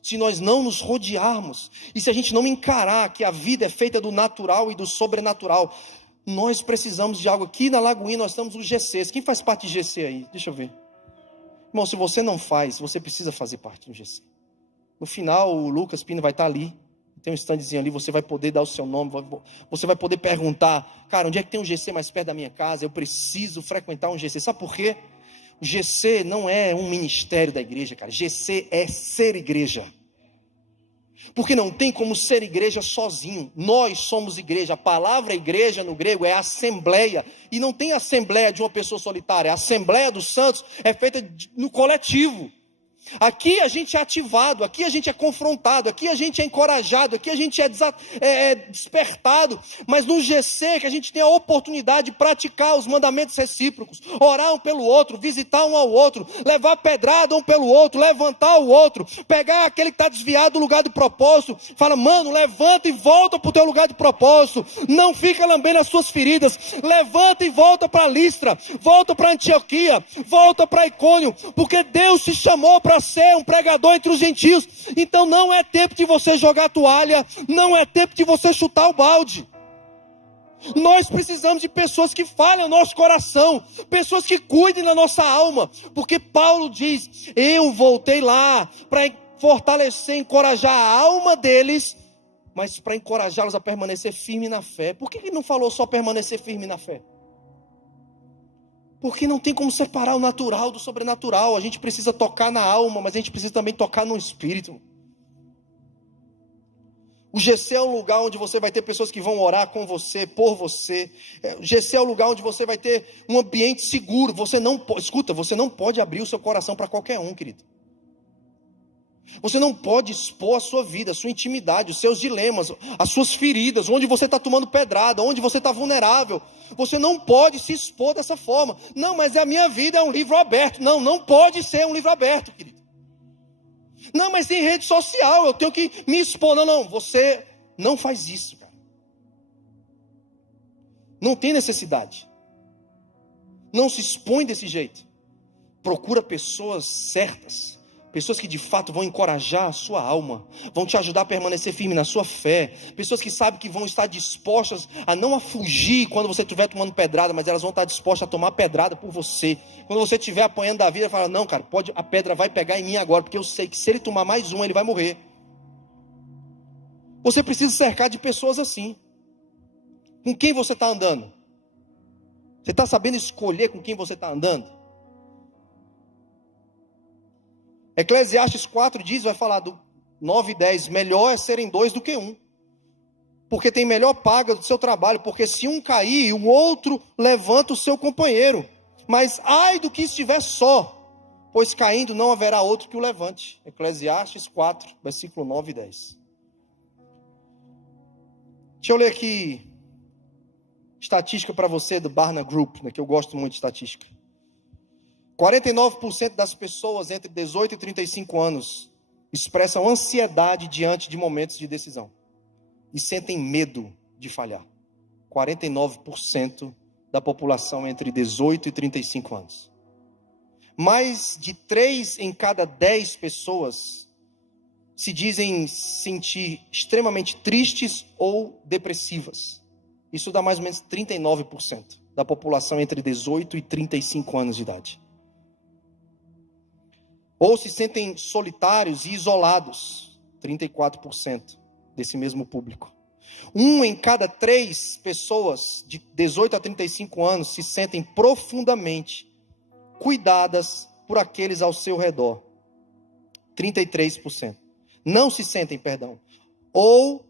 Se nós não nos rodearmos, e se a gente não encarar que a vida é feita do natural e do sobrenatural, nós precisamos de algo. Aqui na Lagoinha nós temos os GCs. Quem faz parte de GC aí? Deixa eu ver. Irmão, se você não faz, você precisa fazer parte do GC. No final, o Lucas Pino vai estar ali. Tem um standzinho ali, você vai poder dar o seu nome, você vai poder perguntar: cara, onde é que tem um GC mais perto da minha casa? Eu preciso frequentar um GC. Sabe por quê? O GC não é um ministério da igreja, cara. GC é ser igreja. Porque não tem como ser igreja sozinho. Nós somos igreja. A palavra igreja no grego é assembleia. E não tem assembleia de uma pessoa solitária. A assembleia dos santos é feita no coletivo. Aqui a gente é ativado, aqui a gente é confrontado, aqui a gente é encorajado, aqui a gente é despertado, mas no GC que a gente tem a oportunidade de praticar os mandamentos recíprocos, orar um pelo outro, visitar um ao outro, levar pedrada um pelo outro, levantar o outro, pegar aquele que está desviado do lugar de propósito, fala: mano, levanta e volta para o teu lugar de propósito, não fica lambendo as suas feridas, levanta e volta para Listra, volta para Antioquia, volta para Icônio, porque Deus te chamou para ser um pregador entre os gentios. Então não é tempo de você jogar a toalha, não é tempo de você chutar o balde. Nós precisamos de pessoas que falem o nosso coração, pessoas que cuidem da nossa alma, porque Paulo diz: eu voltei lá para fortalecer, encorajar a alma deles, mas para encorajá-los a permanecer firme na fé. Por que ele não falou só permanecer firme na fé? Porque não tem como separar o natural do sobrenatural. A gente precisa tocar na alma, mas a gente precisa também tocar no espírito. O GC é um lugar onde você vai ter pessoas que vão orar com você, por você. O GC é um lugar onde você vai ter um ambiente seguro. Você não pode abrir o seu coração para qualquer um, querido. Você não pode expor a sua vida, a sua intimidade, os seus dilemas, as suas feridas, onde você está tomando pedrada, onde você está vulnerável. Você não pode se expor dessa forma. Não, mas a minha vida é um livro aberto. Não, não pode ser um livro aberto, querido. Não, mas tem rede social, eu tenho que me expor. Não, você não faz isso, cara. Não tem necessidade. Não se expõe desse jeito. Procura pessoas certas. Pessoas que de fato vão encorajar a sua alma, vão te ajudar a permanecer firme na sua fé. Pessoas que sabem que vão estar dispostas a não a fugir quando você estiver tomando pedrada, mas elas vão estar dispostas a tomar pedrada por você. Quando você estiver apanhando da vida, fala: não, cara, a pedra vai pegar em mim agora, porque eu sei que se ele tomar mais uma, ele vai morrer. Você precisa cercar de pessoas assim. Com quem você está andando? Você está sabendo escolher com quem você está andando? Eclesiastes 4 diz, vai falar do 9 e 10, melhor é serem dois do que um, porque tem melhor paga do seu trabalho, porque se um cair, o outro levanta o seu companheiro, mas ai do que estiver só, pois caindo não haverá outro que o levante. Eclesiastes 4, versículo 9 e 10. Deixa eu ler aqui, estatística para você do Barna Group, né, que eu gosto muito de estatística. 49% das pessoas entre 18 e 35 anos expressam ansiedade diante de momentos de decisão e sentem medo de falhar. 49% da população entre 18 e 35 anos. Mais de 3 em cada 10 pessoas se dizem sentir extremamente tristes ou depressivas. Isso dá mais ou menos 39% da população entre 18 e 35 anos de idade. Ou se sentem solitários e isolados, 34% desse mesmo público. 1 em cada 3 pessoas de 18 a 35 anos se sentem profundamente cuidadas por aqueles ao seu redor, 33%. Não se sentem, perdão. Ou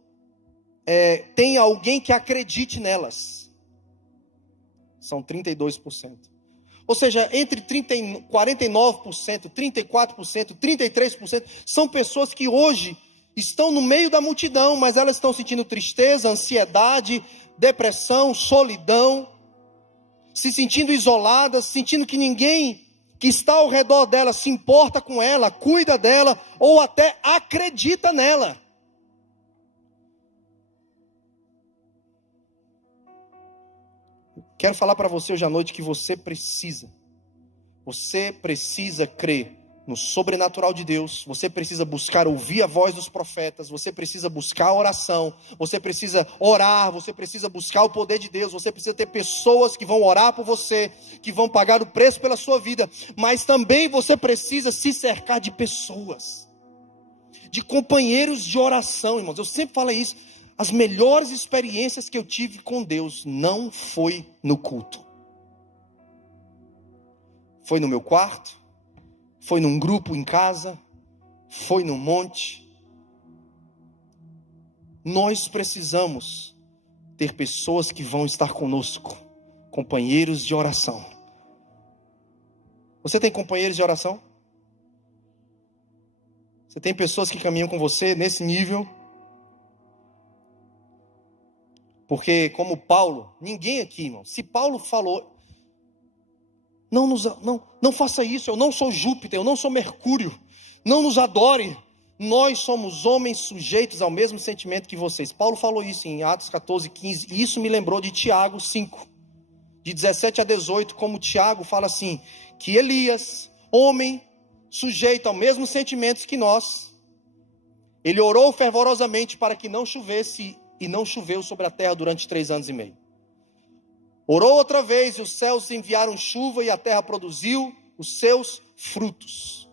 tem alguém que acredite nelas, são 32%. Ou seja, entre 49%, 34%, 33%, são pessoas que hoje estão no meio da multidão, mas elas estão sentindo tristeza, ansiedade, depressão, solidão, se sentindo isoladas, sentindo que ninguém que está ao redor dela se importa com ela, cuida dela, ou até acredita nela. Quero falar para você hoje à noite que você precisa crer no sobrenatural de Deus, você precisa buscar ouvir a voz dos profetas, você precisa buscar a oração, você precisa orar, você precisa buscar o poder de Deus, você precisa ter pessoas que vão orar por você, que vão pagar o preço pela sua vida, mas também você precisa se cercar de pessoas, de companheiros de oração, irmãos. Eu sempre falo isso. As melhores experiências que eu tive com Deus não foi no culto. Foi no meu quarto, foi num grupo em casa, foi no monte. Nós precisamos ter pessoas que vão estar conosco, companheiros de oração. Você tem companheiros de oração? Você tem pessoas que caminham com você nesse nível? Porque como Paulo, ninguém aqui, irmão, se Paulo falou, não faça isso, eu não sou Júpiter, eu não sou Mercúrio, não nos adore, nós somos homens sujeitos ao mesmo sentimento que vocês. Paulo falou isso em Atos 14, 15, e isso me lembrou de Tiago 5, de 17 a 18, como Tiago fala assim, que Elias, homem sujeito aos mesmos sentimentos que nós, ele orou fervorosamente para que não chovesse, e não choveu sobre a terra durante 3 anos e meio. Orou outra vez e os céus enviaram chuva e a terra produziu os seus frutos.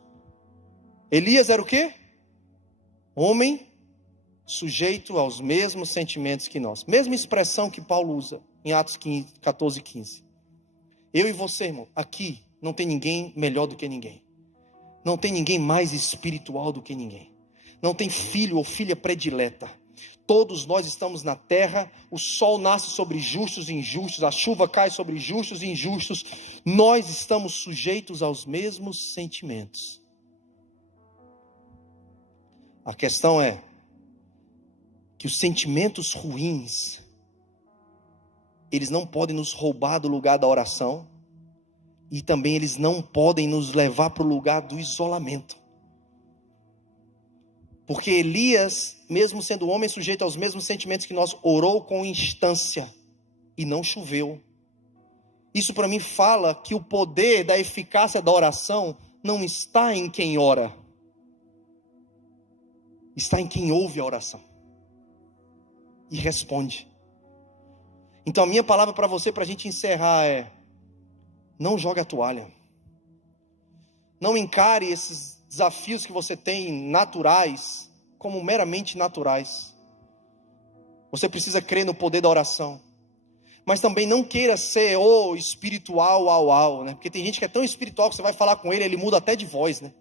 Elias era o quê? Homem sujeito aos mesmos sentimentos que nós. Mesma expressão que Paulo usa em Atos 14:15. Eu e você, irmão, aqui não tem ninguém melhor do que ninguém. Não tem ninguém mais espiritual do que ninguém. Não tem filho ou filha predileta. Todos nós estamos na terra, o sol nasce sobre justos e injustos, a chuva cai sobre justos e injustos. Nós estamos sujeitos aos mesmos sentimentos. A questão é que os sentimentos ruins, eles não podem nos roubar do lugar da oração, e também eles não podem nos levar para o lugar do isolamento. Porque Elias, mesmo sendo homem sujeito aos mesmos sentimentos que nós, orou com instância e não choveu. Isso para mim fala que o poder da eficácia da oração não está em quem ora, está em quem ouve a oração e responde. Então a minha palavra para você, para a gente encerrar, é: não jogue a toalha. Não encare esses desafios que você tem naturais como meramente naturais. Você precisa crer no poder da oração. Mas também não queira ser espiritual, né? Porque tem gente que é tão espiritual que você vai falar com ele, ele muda até de voz, né?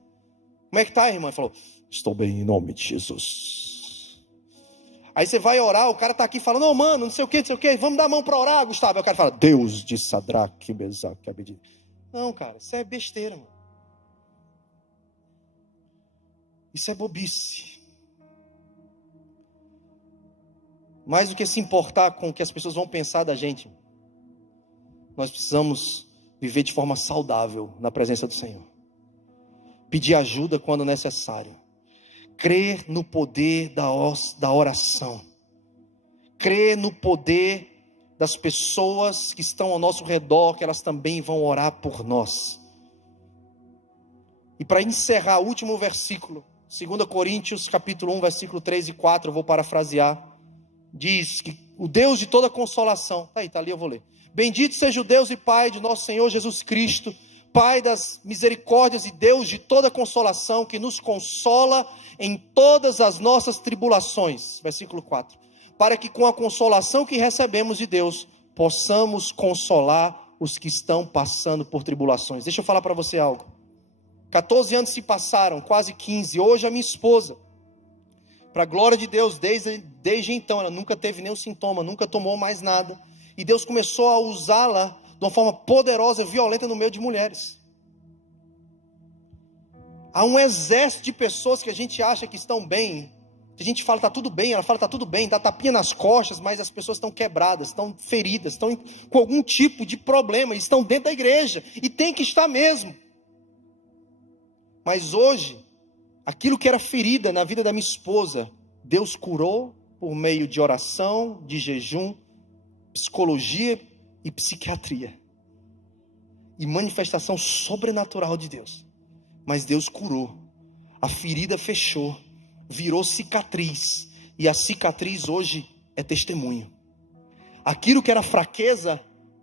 Como é que tá, irmã? Ele falou: estou bem em nome de Jesus. Aí você vai orar, o cara tá aqui falando: não, mano, não sei o que, vamos dar a mão para orar, Gustavo. Aí o cara fala: Deus de Sadraque, Mesaque, Abednego. Não, cara, isso é besteira, mano. Isso é bobice. Mais do que se importar com o que as pessoas vão pensar da gente, nós precisamos viver de forma saudável na presença do Senhor. Pedir ajuda quando necessário. Crer no poder da oração. Crer no poder das pessoas que estão ao nosso redor, que elas também vão orar por nós. E para encerrar, o último versículo, 2 Coríntios capítulo 1, versículo 3 e 4, eu vou parafrasear. Diz que o Deus de toda consolação, tá ali, eu vou ler. Bendito seja o Deus e Pai de nosso Senhor Jesus Cristo, Pai das misericórdias e Deus de toda consolação, que nos consola em todas as nossas tribulações. Versículo 4. Para que com a consolação que recebemos de Deus, possamos consolar os que estão passando por tribulações. Deixa eu falar para você algo. 14 anos se passaram, quase 15. Hoje a minha esposa, para a glória de Deus, desde então, ela nunca teve nenhum sintoma, nunca tomou mais nada. E Deus começou a usá-la de uma forma poderosa, violenta no meio de mulheres. Há um exército de pessoas que a gente acha que estão bem, que a gente fala está tudo bem, ela fala está tudo bem, dá tapinha nas costas, mas as pessoas estão quebradas, estão feridas, estão com algum tipo de problema, estão dentro da igreja, e tem que estar mesmo. Mas hoje, aquilo que era ferida na vida da minha esposa, Deus curou por meio de oração, de jejum, psicologia e psiquiatria. E manifestação sobrenatural de Deus. Mas Deus curou. A ferida fechou, virou cicatriz. E a cicatriz hoje é testemunho. Aquilo que era fraqueza,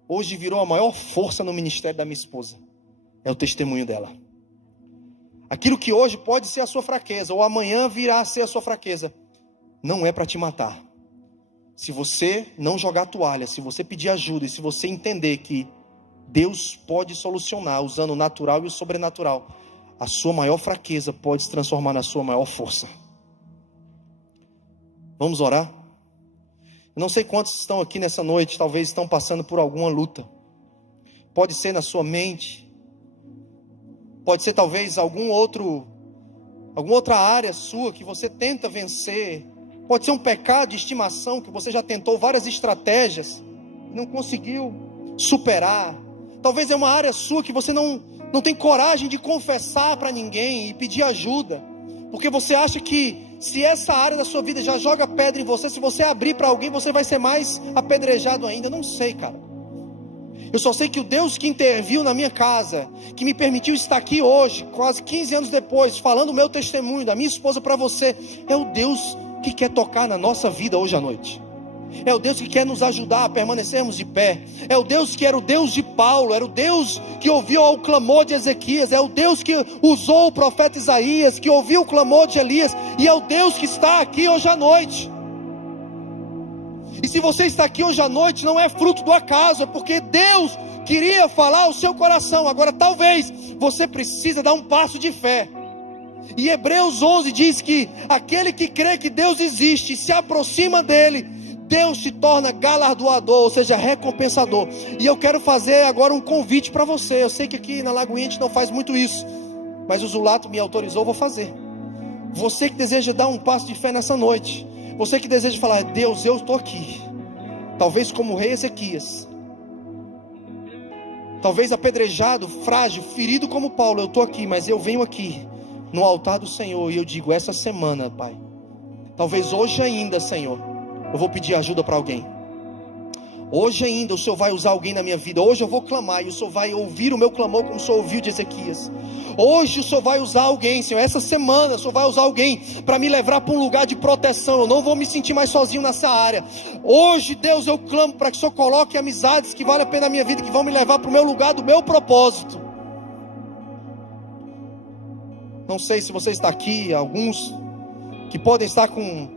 hoje virou a maior força no ministério da minha esposa. É o testemunho dela. Aquilo que hoje pode ser a sua fraqueza, ou amanhã virá a ser a sua fraqueza, não é para te matar. Se você não jogar a toalha, se você pedir ajuda, e se você entender que Deus pode solucionar usando o natural e o sobrenatural, a sua maior fraqueza pode se transformar na sua maior força. Vamos orar? Eu não sei quantos estão aqui nessa noite, talvez estão passando por alguma luta. Pode ser na sua mente, pode ser talvez alguma outra área sua que você tenta vencer. Pode ser um pecado de estimação que você já tentou várias estratégias e não conseguiu superar. Talvez é uma área sua que você não tem coragem de confessar para ninguém e pedir ajuda. Porque você acha que se essa área da sua vida já joga pedra em você, se você abrir para alguém, você vai ser mais apedrejado ainda. Eu não sei, cara. Eu só sei que o Deus que interviu na minha casa, que me permitiu estar aqui hoje, quase 15 anos depois, falando o meu testemunho da minha esposa para você, é o Deus que quer tocar na nossa vida hoje à noite. É o Deus que quer nos ajudar a permanecermos de pé. É o Deus que era o Deus de Paulo, era o Deus que ouviu o clamor de Ezequias, é o Deus que usou o profeta Isaías, que ouviu o clamor de Elias, e é o Deus que está aqui hoje à noite. E se você está aqui hoje à noite, não é fruto do acaso, é porque Deus queria falar ao seu coração. Agora talvez você precisa dar um passo de fé. E Hebreus 11 diz que aquele que crê que Deus existe e se aproxima dele, Deus se torna galardoador, ou seja, recompensador. E eu quero fazer agora um convite para você. Eu sei que aqui na Lagoinha a gente não faz muito isso, mas o Zulato me autorizou, eu vou fazer. Você que deseja dar um passo de fé nessa noite, você que deseja falar: Deus, eu estou aqui, talvez como o rei Ezequias, talvez apedrejado, frágil, ferido como Paulo, eu estou aqui, mas eu venho aqui no altar do Senhor e eu digo: essa semana, Pai, talvez hoje ainda, Senhor, eu vou pedir ajuda para alguém. Hoje ainda o Senhor vai usar alguém na minha vida. Hoje eu vou clamar e o Senhor vai ouvir o meu clamor como o Senhor ouviu de Ezequias. Hoje o Senhor vai usar alguém, Senhor. Essa semana o Senhor vai usar alguém para me levar para um lugar de proteção. Eu não vou me sentir mais sozinho nessa área. Hoje, Deus, eu clamo para que o Senhor coloque amizades que valem a pena na minha vida, que vão me levar para o meu lugar do meu propósito. Não sei se você está aqui, alguns que podem estar com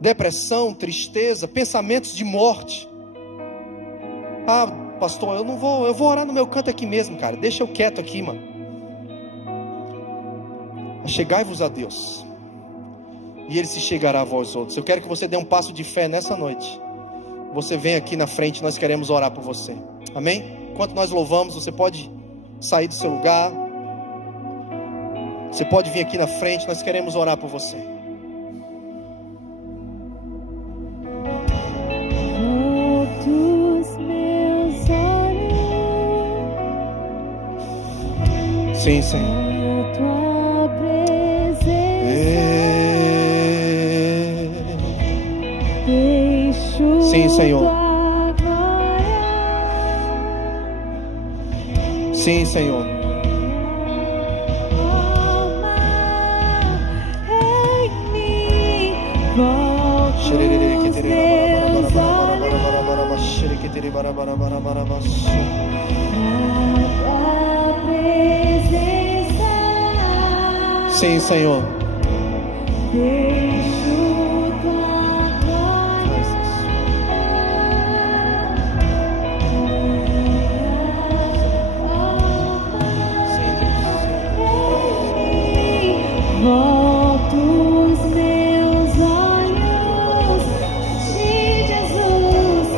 depressão, tristeza, pensamentos de morte. Ah, pastor, eu vou orar no meu canto aqui mesmo, cara. Deixa eu quieto aqui, mano. Chegai-vos a Deus, e Ele se chegará a vós outros. Eu quero que você dê um passo de fé nessa noite. Você vem aqui na frente, nós queremos orar por você. Amém? Enquanto nós louvamos, você pode sair do seu lugar. Você pode vir aqui na frente, nós queremos orar por você. Sim, Senhor. Sim, Senhor. Sim, Senhor. Sim, Senhor. Volto os meus olhos de Jesus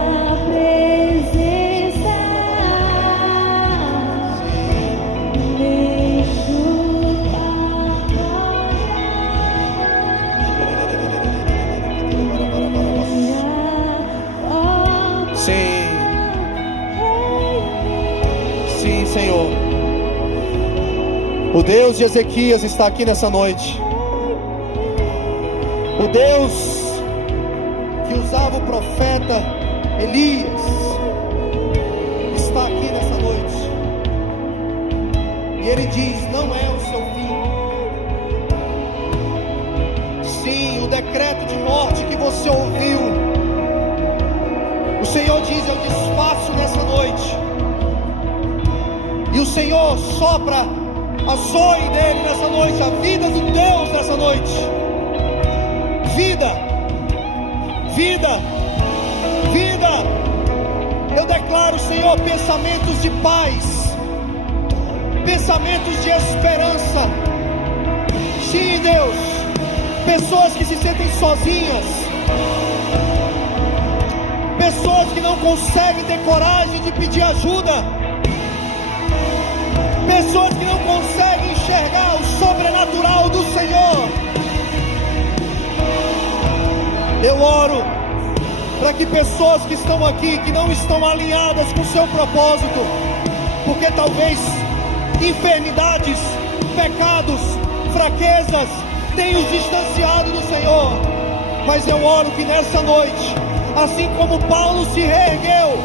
à presença. Deixo Sim. Sim, Senhor. O Deus de Ezequias está aqui nessa noite. O Deus que usava o profeta Elias está aqui nessa noite. E Ele diz: não é o seu fim. Sim, o decreto de morte que você ouviu, o Senhor diz: eu desfaço nessa noite. E o Senhor sopra a zoe dele nessa noite, a vida de Deus nessa noite. Vida, vida, vida. Eu declaro, Senhor, pensamentos de paz, pensamentos de esperança. Sim, Deus, pessoas que se sentem sozinhas, pessoas que não conseguem ter coragem de pedir ajuda, pessoas que não conseguem enxergar o sobrenatural do Senhor. Eu oro para que pessoas que estão aqui, que não estão alinhadas com o seu propósito, porque talvez enfermidades, pecados, fraquezas tenham os distanciado do Senhor, mas eu oro que nessa noite, assim como Paulo se reergueu,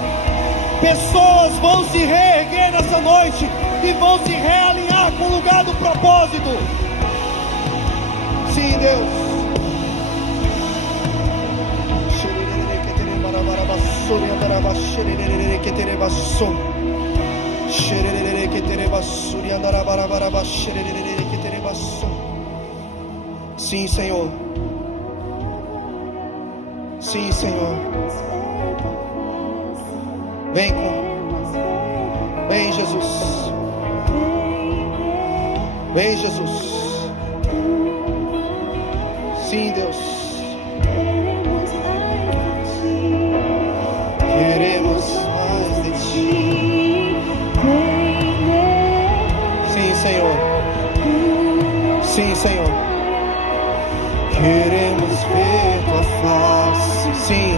pessoas vão se reerguer nessa noite e vão se realinhar com o lugar do propósito. Sim, Deus. Sim, Senhor. Sim, Senhor. Vem Jesus. Vem, Jesus. Sim, Deus. Queremos mais de Ti. Sim, Senhor. Sim, Senhor. Queremos ver Tua face. Sim.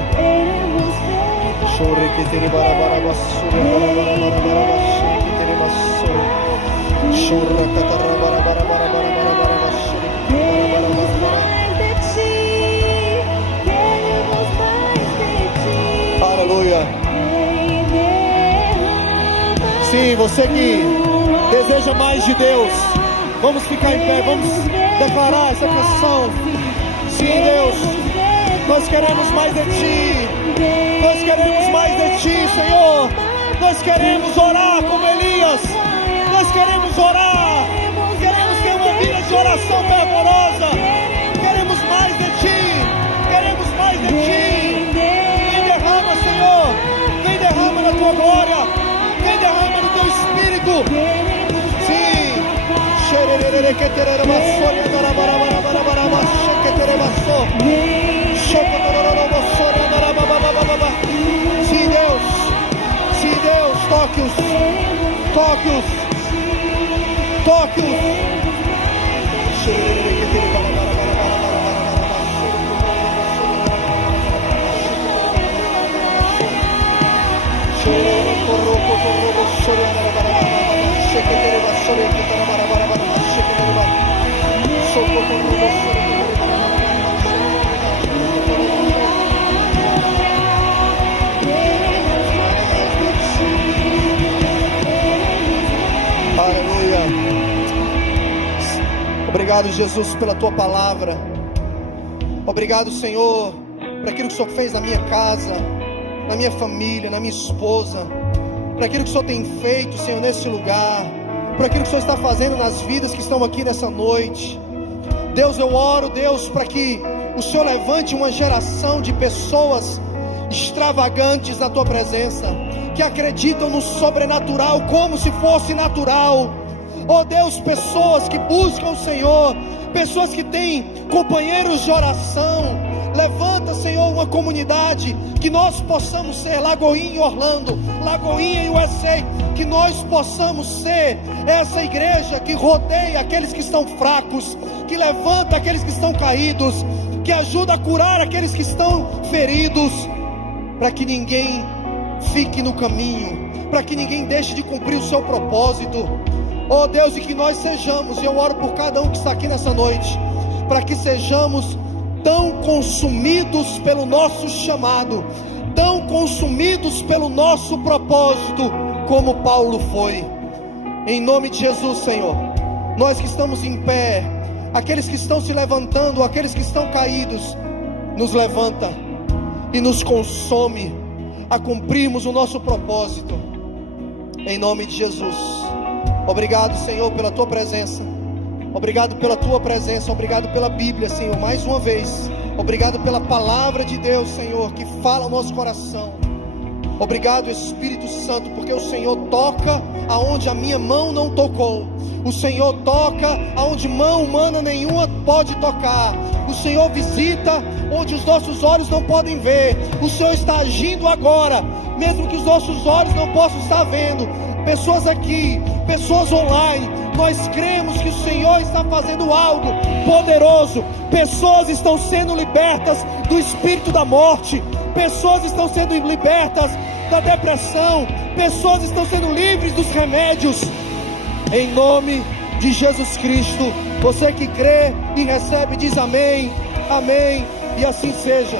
Chore que tere barabarabassura, barabarabarabarabassura, que tere bassura. Chora catarra barabarabarabarabassura, barabarabarabarabassura. Aleluia. Sim, você que deseja mais de Deus, vamos ficar em pé, vamos declarar essa canção. Sim, Deus, nós queremos mais de Ti. Nós queremos mais de Ti, Senhor. Nós queremos orar como Elias. Nós queremos orar. Queremos ter uma vida de oração fervorosa. Queremos mais de Ti. Queremos mais de Ti. Vem derrama, Senhor. Vem derrama da Tua glória. Vem derrama do Teu Espírito. Sim. Sim, Deus. Sim, Deus. Toque-os. Toque-os. Toque-os. Aleluia. Obrigado, Jesus, pela Tua palavra. Obrigado, Senhor, por aquilo que o Senhor fez na minha casa, na minha família, na minha esposa, por aquilo que o Senhor tem feito, Senhor, nesse lugar, por aquilo que o Senhor está fazendo nas vidas que estão aqui nessa noite. Deus, eu oro, Deus, para que o Senhor levante uma geração de pessoas extravagantes na Tua presença, que acreditam no sobrenatural como se fosse natural. Oh Deus, pessoas que buscam o Senhor, pessoas que têm companheiros de oração. Levanta, Senhor, uma comunidade, que nós possamos ser Lagoinha em Orlando, Lagoinha em USA, que nós possamos ser essa igreja que rodeia aqueles que estão fracos, que levanta aqueles que estão caídos, que ajuda a curar aqueles que estão feridos, para que ninguém fique no caminho, para que ninguém deixe de cumprir o seu propósito. Oh Deus, e que nós sejamos, e eu oro por cada um que está aqui nessa noite, para que sejamos tão consumidos pelo nosso chamado, tão consumidos pelo nosso propósito, como Paulo foi. Em nome de Jesus, Senhor, nós que estamos em pé, aqueles que estão se levantando, aqueles que estão caídos, nos levanta e nos consome a cumprirmos o nosso propósito, em nome de Jesus. Obrigado, Senhor, pela Tua presença. Obrigado pela Tua presença. Obrigado pela Bíblia, Senhor, mais uma vez. Obrigado pela palavra de Deus, Senhor, que fala ao nosso coração. Obrigado, Espírito Santo, porque o Senhor toca aonde a minha mão não tocou. O Senhor toca aonde mão humana nenhuma pode tocar. O Senhor visita onde os nossos olhos não podem ver. O Senhor está agindo agora, mesmo que os nossos olhos não possam estar vendo. Pessoas aqui, pessoas online, nós cremos que o Senhor está fazendo algo poderoso. Pessoas estão sendo libertas do espírito da morte. Pessoas estão sendo libertas da depressão. Pessoas estão sendo livres dos remédios. Em nome de Jesus Cristo. Você que crê e recebe, diz amém, amém, e assim seja.